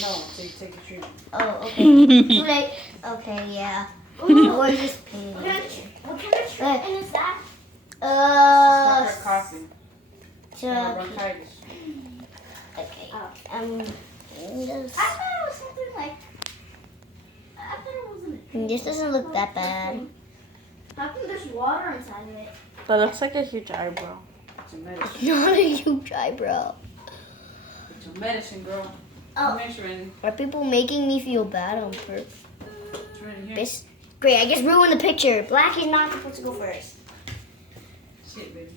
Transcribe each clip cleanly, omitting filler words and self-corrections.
No, so you take the treatment. Oh, okay. Too late. Okay, yeah. We're just painting. What kind of treatment is that? Stop her coughing. And her Chucky. bronchitis. Okay. Oh. This, I thought it was something like. I thought it wasn't. this doesn't look that bad. How come there's water inside of it? That looks like a huge eyebrow. It's a medicine. Not a huge eyebrow. It's a medicine, girl. Oh. Make sure any. Are people making me feel bad on purpose? It's right here. This, great, I just ruined the picture. Black is not supposed to go first. Sit, baby.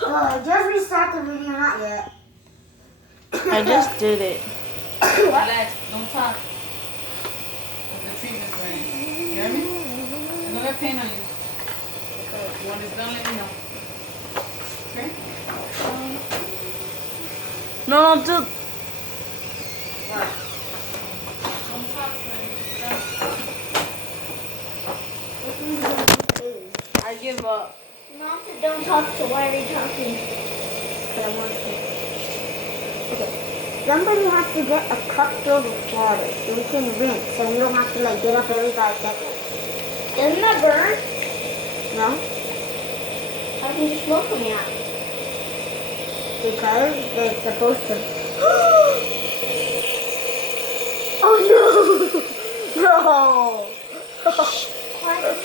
Just restart the video, not yet. I just did it. Relax. Don't talk. The treatment's ready. You hear me? I'm gonna pain on you. When it's done, let me know. Okay? No, no, dude. What? Don't talk, baby. I give up. Mom said don't talk, so why are you talking? But I want to. Okay. Somebody has to get a cup filled with water so we can rinse and you don't have to like get up every 5 seconds. Doesn't that burn? No? How can you smoke coming out? Because it's supposed to. Oh no! No! Quiet.